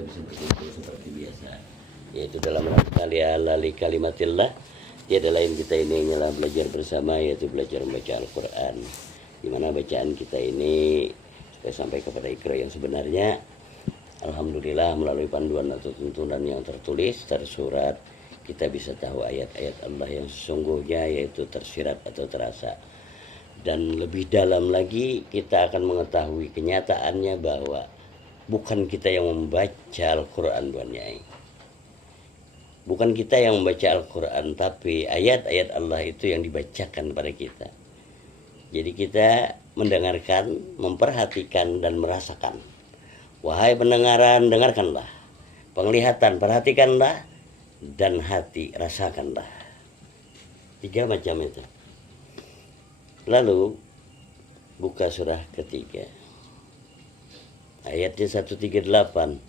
kita bisa berkumpul seperti biasa, yaitu dalam rangka li'alali kalimatillah. Tiada lain kita ini hanyalah belajar bersama, yaitu belajar membaca Al-Quran, dimana bacaan kita ini supaya sampai kepada Iqra yang sebenarnya. Alhamdulillah melalui panduan atau tuntunan yang tertulis, tersurat, kita bisa tahu ayat-ayat Allah yang sesungguhnya, yaitu tersirat atau terasa. Dan lebih dalam lagi kita akan mengetahui kenyataannya bahwa bukan kita yang membaca Al-Quran, Tuan Nyai. Bukan kita yang membaca Al-Quran, tapi ayat-ayat Allah itu yang dibacakan pada kita. Jadi kita mendengarkan, memperhatikan, dan merasakan. Wahai pendengaran, dengarkanlah. Penglihatan, perhatikanlah. Dan hati, rasakanlah. 3 macam itu. Lalu, buka surah ketiga. Ayatnya 138.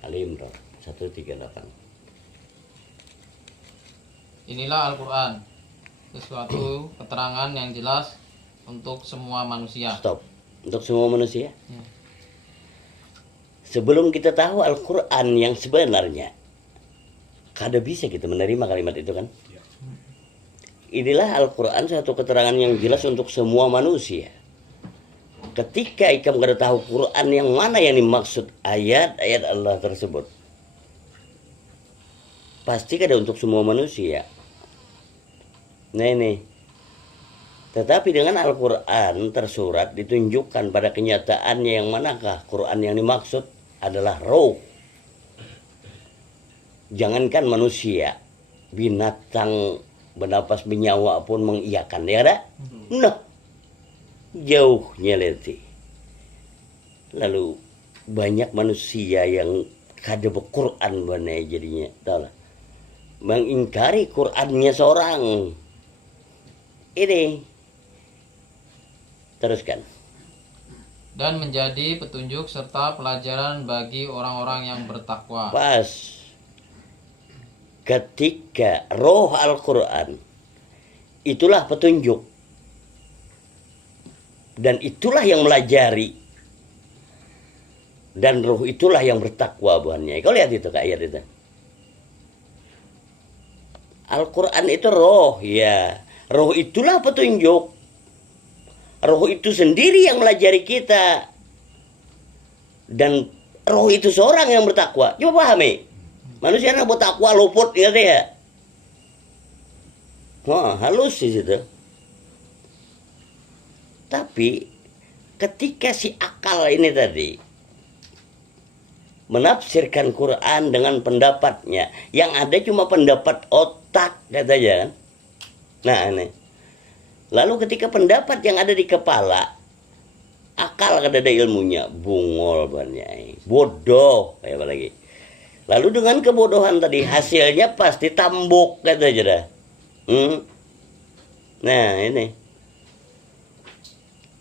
Al-Imran 138. Inilah Al-Quran, sesuatu keterangan yang jelas untuk semua manusia. Stop. Untuk semua manusia. Ya. Sebelum kita tahu Al-Quran yang sebenarnya, kada bisa kita menerima kalimat itu kan. Inilah Al-Quran, satu keterangan yang jelas untuk semua manusia. Ketika ikam kada tahu Quran yang mana yang dimaksud ayat-ayat Allah tersebut, pasti kada untuk semua manusia. Nah ini. Tetapi dengan Al-Quran tersurat ditunjukkan pada kenyataannya yang manakah Quran yang dimaksud adalah roh. Jangankan manusia, binatang bernapas bernyawa pun mengiyakan, ya ada? Nah, jauhnya leti. Lalu banyak manusia yang kada berquran banai jadinya, tahu lah. Mengingkari Qurannya seorang. Ini teruskan. Dan menjadi petunjuk serta pelajaran bagi orang-orang yang bertakwa. Pas ketika roh Al-Quran itulah petunjuk, dan itulah yang melajari, dan roh itulah yang bertakwa buahnya. Kau lihat itu ayat itu. Al-Quran itu roh, ya. Roh itulah petunjuk. Roh itu sendiri yang melajari kita. Dan roh itu seorang yang bertakwa. Coba pahami. Manusia yang bertakwa luput, ya dia. Wah, halus di situ. Tapi ketika si akal ini tadi menafsirkan Quran dengan pendapatnya, yang ada cuma pendapat otak katanya kan. Nah ini. Lalu ketika pendapat yang ada di kepala, akal kada ada ilmunya, bungol banyak, bodoh kayak apa lagi. Lalu dengan kebodohan tadi hasilnya pasti tambuk katanya dah. Nah ini.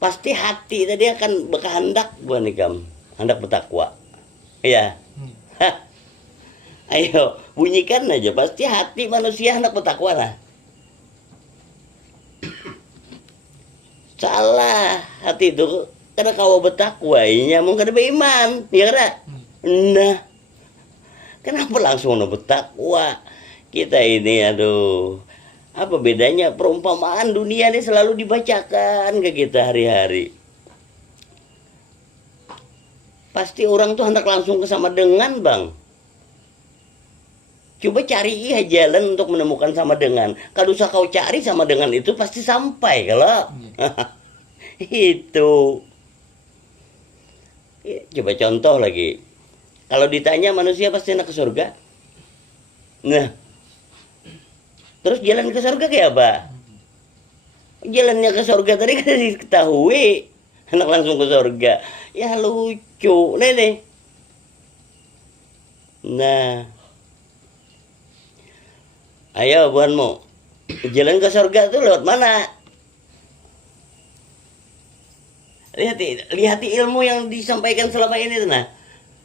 Pasti hati tadi akan berkehendak bukan ikam, hendak bertakwa. Iya. Ayo bunyikan aja, pasti hati manusia hendak bertakwa lah. Salah hati itu karena kau bertakwa inya mungkin ada beriman, ya kan? Nah, kenapa langsung bertakwa? Kita ini aduh, apa bedanya perumpamaan dunia ini selalu dibacakan ke kita hari-hari. Pasti orang tuh hendak langsung ke sama dengan, Bang. Coba cari jalan untuk menemukan sama dengan. Kalau usah kau cari sama dengan itu pasti sampai kalau. Itu. Coba contoh lagi. Kalau ditanya manusia pasti nak ke surga. Nah. Terus jalan ke surga kayak apa? Jalannya ke surga tadi kan diketahui. Anak langsung ke surga. Ya lucu. Nih. Nah. Ayo buanmu, jalan ke surga tuh lewat mana? Lihat ilmu yang disampaikan selama ini tuh, nah.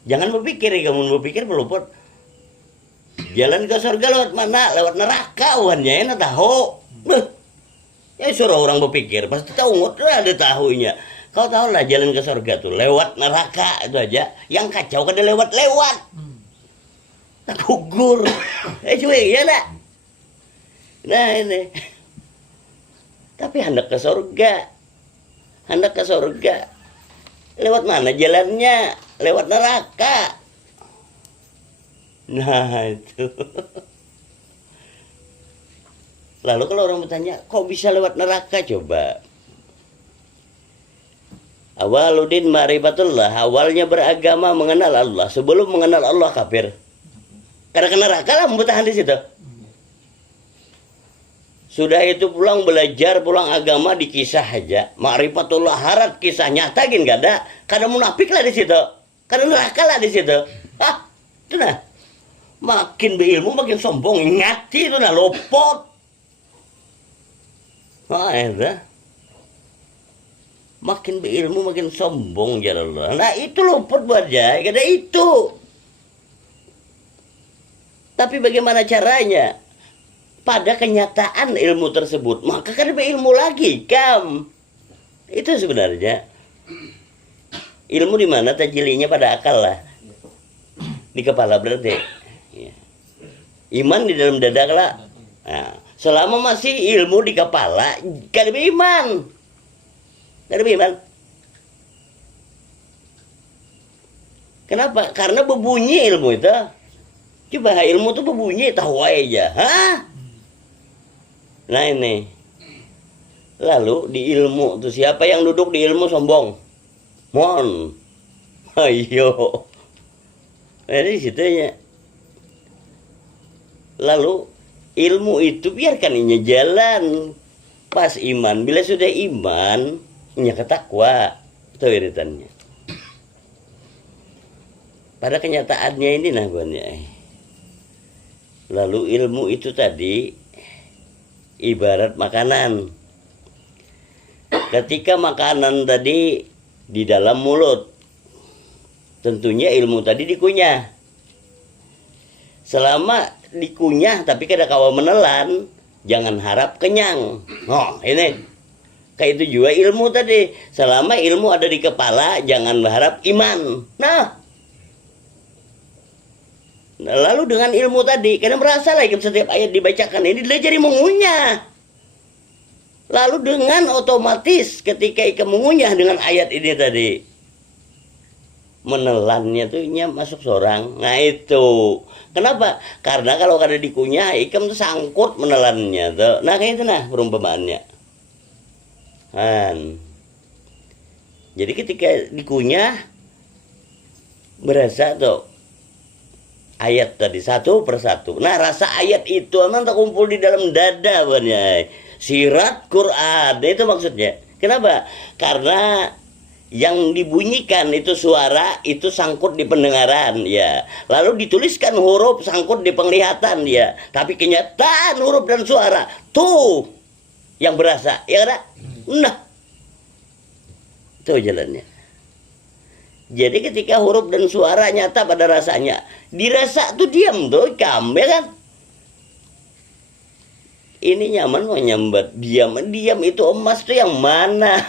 Jangan berpikir, kamu berpikir peluput. Jalan ke surga lewat mana? Lewat neraka, uannya enak tahu. Ya suruh orang berpikir, pasti tahu, nggak ada tahunya. Kau tahu lah jalan ke surga tuh lewat neraka itu aja. Yang kacau kada lewat-lewat. Tak gugur. Cuy, ya nak. Nah ini. Tapi hendak ke surga. Hendak ke surga. Lewat mana jalannya? Lewat neraka. Nah itu. Lalu kalau orang bertanya, kok bisa lewat neraka? Coba. Awaludin ma'rifatullah, awalnya beragama mengenal Allah. Sebelum mengenal Allah kafir. Karena ke neraka lah bertahan di situ. Sudah itu pulang belajar, pulang agama di kisah aja. Ma'rifatullah harat kisah nyata gin gak ada. Karena munafik lah di situ. Karena neraka lah di situ. Hah, itu nah. Makin berilmu makin sombong. Ngati itu nah lopot. Oh, itu. Makin berilmu makin sombong ya Allah. Nah itu luput buat dia, kada itu. Tapi bagaimana caranya? Pada kenyataan ilmu tersebut, maka kada berilmu lagi, kam. Itu sebenarnya. Ilmu di mana tajilinya pada akal lah. Di kepala berarti. Iman di dalam dada lah. Nah, selama masih ilmu di kepala, kada beriman. Gak ada beriman. Kenapa? Karena berbunyi ilmu itu. Coba ilmu itu berbunyi, tahu aja. Hah? Nah ini. Lalu di ilmu itu siapa yang duduk di ilmu sombong? Mohon. Ayo. Jadi situnya. Lalu ilmu itu biarkan ini jalan. Pas iman, bila sudah iman, nya ketakwa, itu iritannya. Pada kenyataannya ini nah buannya. Lalu ilmu itu tadi ibarat makanan. Ketika makanan tadi di dalam mulut, tentunya ilmu tadi dikunyah. Selama dikunyah tapi kada kawa menelan, jangan harap kenyang. Oh, ini. Kayak itu juga ilmu tadi. Selama ilmu ada di kepala, jangan berharap iman. Nah, lalu dengan ilmu tadi, karena merasa lagi setiap ayat dibacakan ini, dia jadi mengunyah. Lalu dengan otomatis ketika Ika mengunyah dengan ayat ini tadi, menelannya tuh masuk seorang. Nah itu. Kenapa? Karena kalau kada dikunyah, Ikam tuh sangkut menelannya tuh. Nah kayak itu nah perumpamaannya. Jadi ketika dikunyah berasa tuh ayat tadi satu persatu. Nah rasa ayat itu emang terkumpul di dalam dada banyak. Sirat Quran itu maksudnya. Kenapa? Karena yang dibunyikan itu suara itu sangkut di pendengaran ya. Lalu dituliskan huruf sangkut di penglihatan ya. Tapi kenyataan huruf dan suara tuh yang berasa ya kan? Nah, itu jalannya. Jadi ketika huruf dan suara nyata pada rasanya, dirasa tuh diam tuh, kam, ya kan? Ini nyaman mau nyambat, diam itu emas tuh yang mana?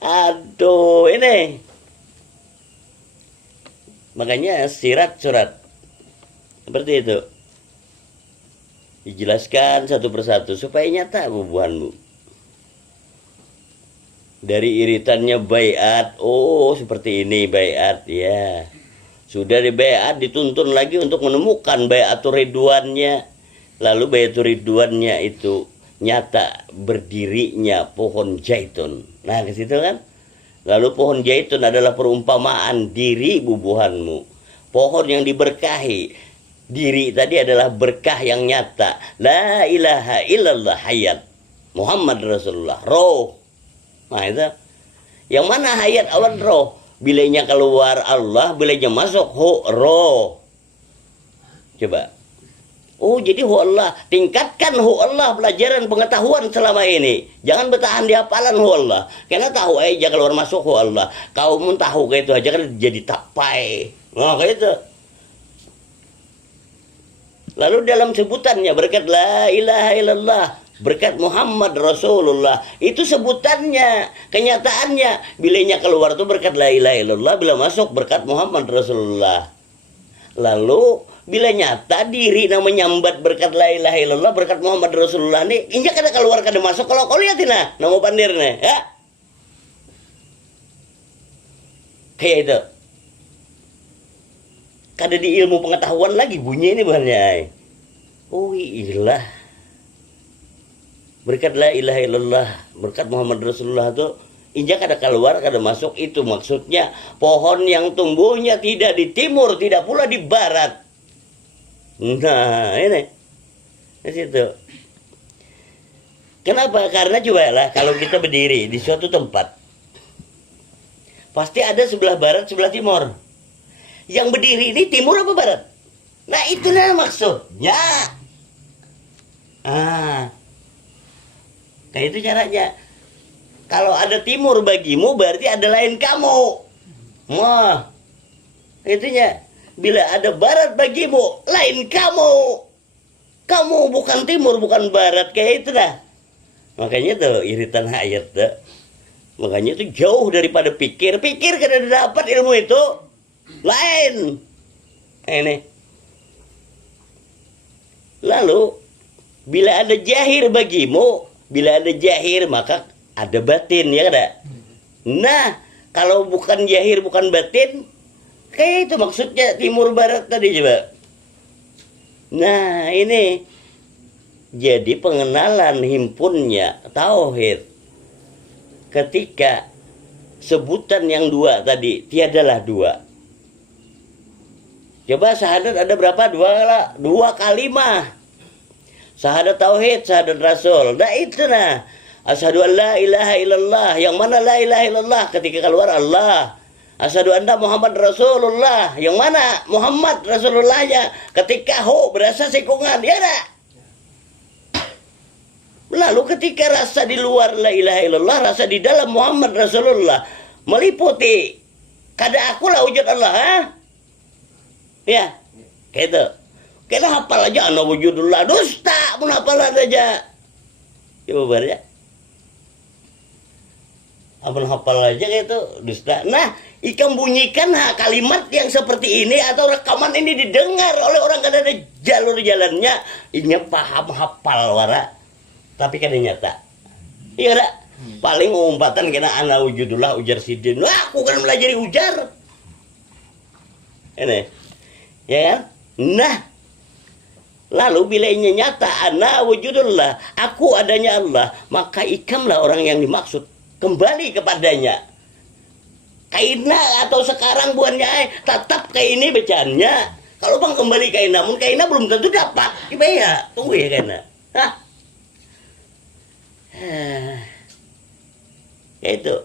Aduh, ini. Makanya sirat surat seperti itu. Dijelaskan satu persatu supaya nyata bubuhanmu. Dari iritannya baiat, oh seperti ini baiat ya. Sudah di baiat dituntun lagi untuk menemukan baiatur ridwannya. Lalu baiatur ridwannya itu nyata berdirinya pohon zaitun. Nah ke situ kan. Lalu pohon zaitun adalah perumpamaan diri bubuhanmu. Pohon yang diberkahi. Diri tadi adalah berkah yang nyata. La ilaha illallah hayat. Muhammad Rasulullah roh. Nah itu. Yang mana hayat awan roh? Bilanya keluar Allah, bilanya masuk roh. Coba. Oh jadi hu Allah. Tingkatkan hu Allah pelajaran pengetahuan selama ini. Jangan bertahan di hafalan hu Allah. Karena tahu aja keluar masuk hu Allah. Kau pun tahu kayak itu aja kan jadi tapai. Nah kayak itu. Lalu dalam sebutannya berkat la ilaha illallah. berkat Muhammad Rasulullah. Itu sebutannya. Kenyataannya bilanya keluar tuh berkat la ilaha illallah, bila masuk berkat Muhammad Rasulullah. Lalu bila nyata diri nama menyambat berkat la ilaha illallah, berkat Muhammad Rasulullah nih, injak kada keluar kada masuk. Kalau kau lihatin nah nama pandirnya ya kayak itu. Kada di ilmu pengetahuan lagi bunyi ini banyak. Oh ilah. Berkat la ilaha illallah, berkat Muhammad Rasulullah tuh injak kada keluar kada masuk. Itu maksudnya pohon yang tumbuhnya tidak di timur, tidak pula di barat. Nah ini di situ. Kenapa? Karena coba lah kalau kita berdiri di suatu tempat, pasti ada sebelah barat, sebelah timur. Yang berdiri ini timur apa barat? Nah itulah maksudnya. Kayak itu caranya. Kalau ada timur bagimu berarti ada lain kamu. Wah, itunya. Bila ada barat bagimu, lain kamu. Kamu bukan timur, bukan barat. Kayak itu dah. Makanya tuh iritan ayat tuh. Makanya tuh jauh daripada pikir. Pikir kada dapat ilmu itu. Lain. Ini. Lalu, bila ada jahir bagimu, bila ada jahir maka ada batin, ya kada? Nah, kalau bukan jahir, bukan batin, kayak itu maksudnya timur barat tadi coba. Nah, ini jadi pengenalan himpunnya tauhid. Ketika sebutan yang dua tadi tiadalah dua. Coba syahadat ada berapa? Dua kalimah. Syahadat tauhid, syahadat rasul. Nah itu nah. Asyhadu an la ilaha illallah. Yang mana la ilaha illallah? Ketika keluar Allah. Asyhadu anna Muhammad Rasulullah. Yang mana Muhammad Rasulullahnya? Ketika berasa sikungan. Ya tak? Lalu ketika rasa di luar la ilaha illallah, rasa di dalam Muhammad Rasulullah meliputi kada aku lah wujud Allah, ha? Ya, kayak itu. Kita hafal aja ana wujudullah, dusta pun hafal aja. Coba ya. Apa hafal aja kayak itu dusta. Nah, ikan bunyikan kalimat yang seperti ini atau rekaman ini didengar oleh orang kada ada jalur jalannya, ini paham hafal wara. Tapi kada nyata. Iya tak? Paling umpatan kena ana wujudullah ujar sidin. Wah, aku kan belajar ujar. Ini. Ya kan? Nah, lalu bila ini nyata ana wujudullah, aku adanya Allah, maka ikamlah orang yang dimaksud kembali kepadanya. Kaina atau sekarang buannya tetap kayak ini bacaannya. Kalau bang kembali kaina, namun kaina belum tentu dapat. Coba ya, tunggu ya kaina. Hah? Ya itu.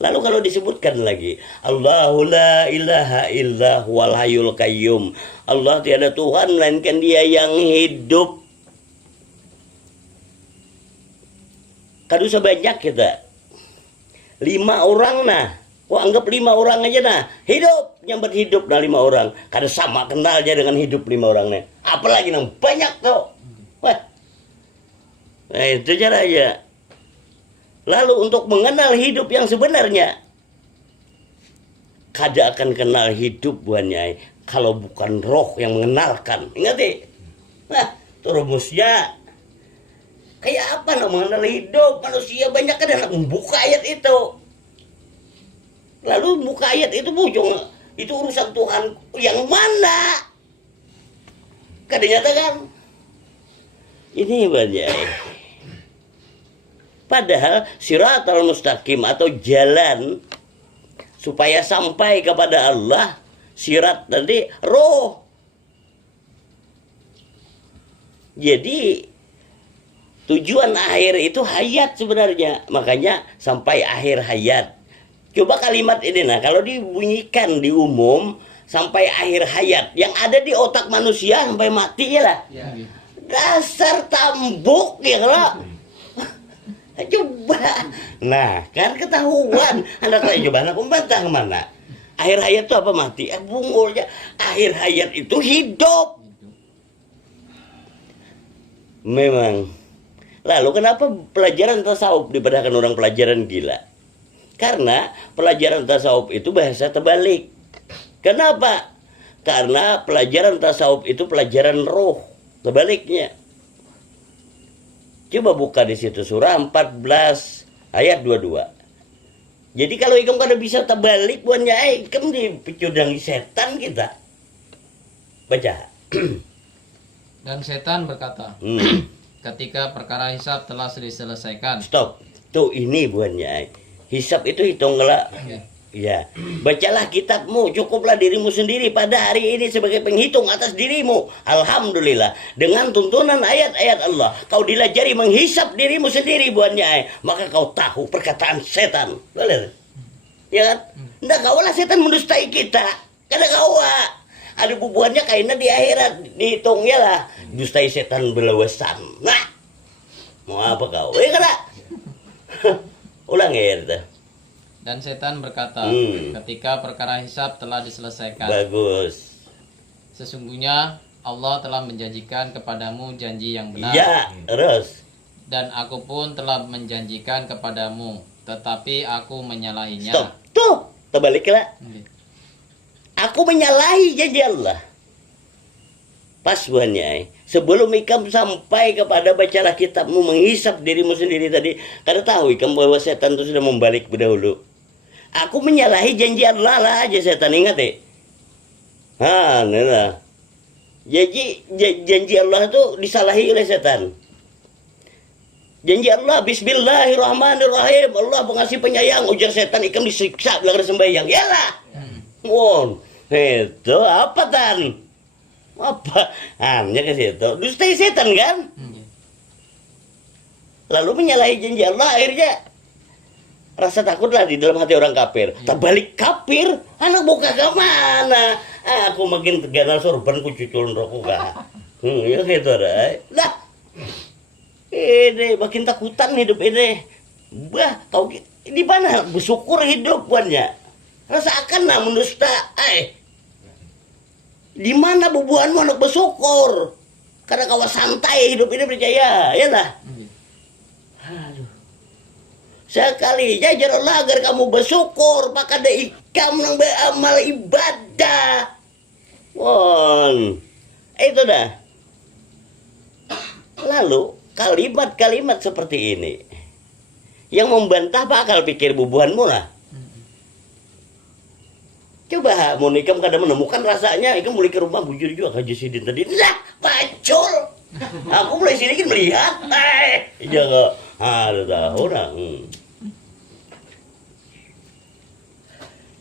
Lalu kalau disebutkan lagi, Allahu la ilaha illa huwal hayyul qayyum. Allah tiada Tuhan melainkan Dia yang hidup. Kadu sebanyak kita 5 orang nah. Anggap 5 orang aja nah. Hidup, nyambat hidup nah 5 orang. Kada sama kenalnya dengan hidup 5 orang nih. Apalagi nang banyak tuh. Wah. Nah itu caranya. Lalu untuk mengenal hidup yang sebenarnya, kada akan kenal hidup buahnya kalau bukan roh yang mengenalkan. Ingat ya? Nah, itu rumusnya. Kayak apa nak mengenal hidup manusia? Banyak kan anak membuka ayat itu. Lalu buka ayat itu bujung. Itu urusan Tuhan yang mana? Kada nyatakan. Ini banyak. Padahal siratal mustaqim atau jalan supaya sampai kepada Allah, sirat nanti roh. Jadi tujuan akhir itu hayat sebenarnya. Makanya sampai akhir hayat. Coba kalimat ini nah kalau dibunyikan di umum sampai akhir hayat, yang ada di otak manusia sampai mati ya lah. Ya. Dasar tambuk ya kalau. Coba, nah kan ketahuan. Anak saya coba anak membantah kemana? Akhir hayat itu apa mati? Bungulnya akhir hayat itu hidup. Memang Lalu kenapa pelajaran tasawuf dibedakan orang pelajaran gila? Karena pelajaran tasawuf itu bahasa terbalik. Kenapa? Karena pelajaran tasawuf itu pelajaran roh. Terbaliknya. Coba buka di situ surah 14 ayat 22. Jadi kalau ikam kada bisa terbalik buatnya ikam dipicudangi setan kita. Baca. Dan setan berkata, ketika perkara hisab telah diselesaikan. Stop. Tuh ini buatnya. Hisab itu hitunglah. Ya, bacalah kitabmu, cukuplah dirimu sendiri pada hari ini sebagai penghitung atas dirimu. Alhamdulillah, dengan tuntunan ayat-ayat Allah, kau dilajari menghisap dirimu sendiri buatnya, maka kau tahu perkataan setan. Boleh? Ya kan? Nggak kaulah setan mendustai kita. Kada kawa. Ada bubuannya kayaknya di akhirat dihitungnya lah. Dustai setan belawasan. Nah, mau apa kau? Kada. Ulang ya itu. Dan setan berkata, ketika perkara hisab telah diselesaikan. Bagus. Sesungguhnya Allah telah menjanjikan kepadamu janji yang benar. Ya, terus. Dan aku pun telah menjanjikan kepadamu, tetapi aku menyalahinya. Stop. Tuh, terbaliklah. Oke. Aku menyalahi janji Allah. Pas buahnya. Sebelum ikam sampai kepada bacalah kitabmu, menghisap dirimu sendiri tadi, kada tahu ikam bahwa setan itu sudah membalik berdahulu. Aku menyalahi janji Allah lah aja setan, ingat nah. Jadi janji Allah itu disalahi oleh setan. Janji Allah, Bismillahirrahmanirrahim, Allah pengasih penyayang, ujar setan, ikam disiksa bilang sembahyang. Yalah. Won, itu apa tan? Apa? Hanya ke situ. Dustai setan kan? Lalu menyalahi janji Allah, akhirnya rasa takutlah di dalam hati orang kafir. Terbalik kafir, anak buka ke mana? Aku makin teganal sorban ku cuculun rokok kah? Ya gitu dah. Dah. Ini makin takutan hidup ini. Bah, kau di mana bersyukur hidup buatnya? Rasakan lah mendusta. Di mana bubuanmu anak bersyukur? Karena kau santai hidup ini percaya, ya lah. Aduh. Sekali jajar Allah agar kamu bersyukur, maka ada ikam yang beramal ibadah. Won, itu dah. Lalu kalimat-kalimat seperti ini yang membantah bakal pikir bubuhanmu lah. Coba mau ikam kada menemukan rasanya, ikam mulai ke rumah bujur juga kaji sidin tadi. Nah, pacul. Aku mulai sini kan melihat. Jangan ada tahu nah.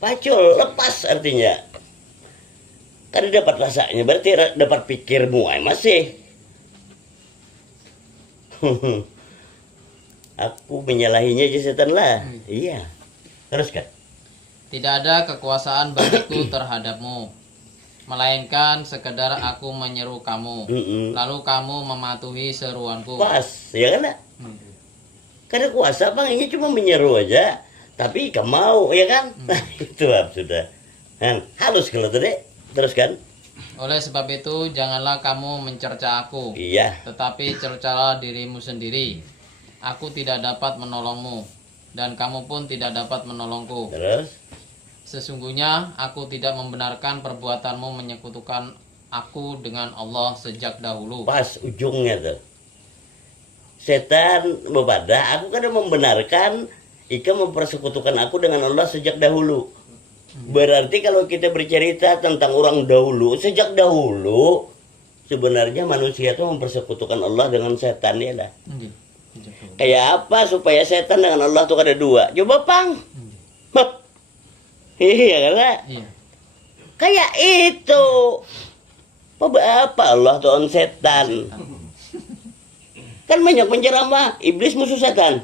Pacul, lepas artinya. Kada dapat rasanya, berarti dapat pikirmu masih. Aku menyalahinya aja setan lah. Iya. Teruskan. Tidak ada kekuasaan bagiku terhadapmu, melainkan sekedar aku menyeru kamu, lalu kamu mematuhi seruanku. Pas, ya kan? Karena kuasa bang, ini cuma menyeru aja, tapi kamu mau, ya kan? Itu sudah. Halus kalau tadi, teruskan. Oleh sebab itu, janganlah kamu mencerca aku, tetapi cercalah dirimu sendiri. Aku tidak dapat menolongmu, dan kamu pun tidak dapat menolongku. Terus? Sesungguhnya aku tidak membenarkan perbuatanmu menyekutukan aku dengan Allah sejak dahulu. Pas ujungnya tuh. Setan berbada, aku kan membenarkan ikam mempersekutukan aku dengan Allah sejak dahulu. Berarti kalau kita bercerita tentang orang dahulu, sejak dahulu sebenarnya manusia itu mempersekutukan Allah dengan setan ya lah. Kayak apa supaya setan dengan Allah tuh ada dua? Coba pang. Iya kan? Iya. Kayak itu. Apa Allah tuh setan? Kan banyak penceramah, iblis musuh setan.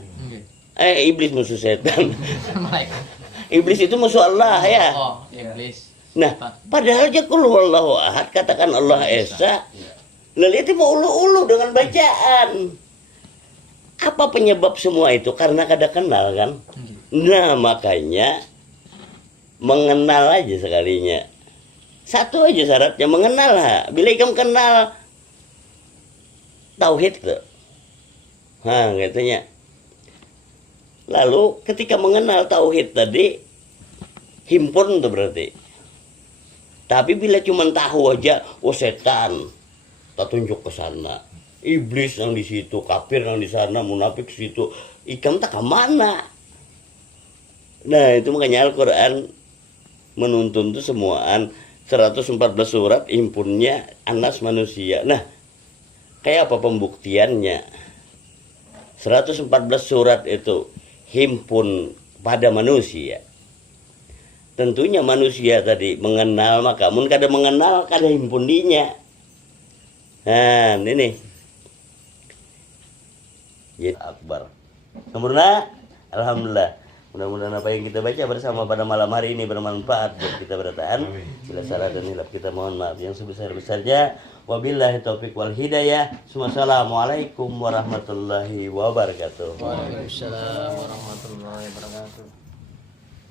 Iblis musuh setan. Iblis itu musuh Allah ya. Oh, iblis. Nah, padahal aja qul huwallahu ahad, katakan Allah esa. Lalu itu mau ulu-ulu dengan bacaan. Apa penyebab semua itu? Karena kada kenal kan. Nah, makanya mengenal aja sekalinya. Satu aja syaratnya, mengenal lah. Bila kamu kenal tauhid tuh. katanya. Lalu ketika mengenal tauhid tadi, himpun tuh berarti. Tapi bila cuma tahu aja, oh setan, tak tunjuk ke sana. Iblis yang di situ, kafir yang di sana, munafik di situ. Ikam tak kemana? Nah itu makanya Al-Quran menuntun tuh semuaan 114 surat himpunnya anas manusia. Nah kayak apa pembuktiannya? 114 surat itu himpun pada manusia. Tentunya manusia tadi mengenal, maka mun kada mengenal kada himpun dinya. Nah ini jadi akbar sempurna. Alhamdulillah, mudah-mudahan apa yang kita baca bersama pada malam hari ini bermanfaat buat kita berataan. Bila salah dan hilaf kita mohon maaf yang sebesar-besarnya. Wabillahi taufiq wal hidayah. Wassalamualaikum warahmatullahi wabarakatuh. Waalaikumsalam warahmatullahi wabarakatuh.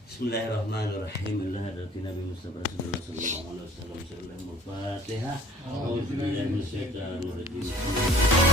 Bismillahirrahmanirrahim. Alhamdulillah Nabi Mustafa Rasulullah sallallahu alaihi wasallam. Al-Fatihah. Auzubillahi minasyaitonir rajim.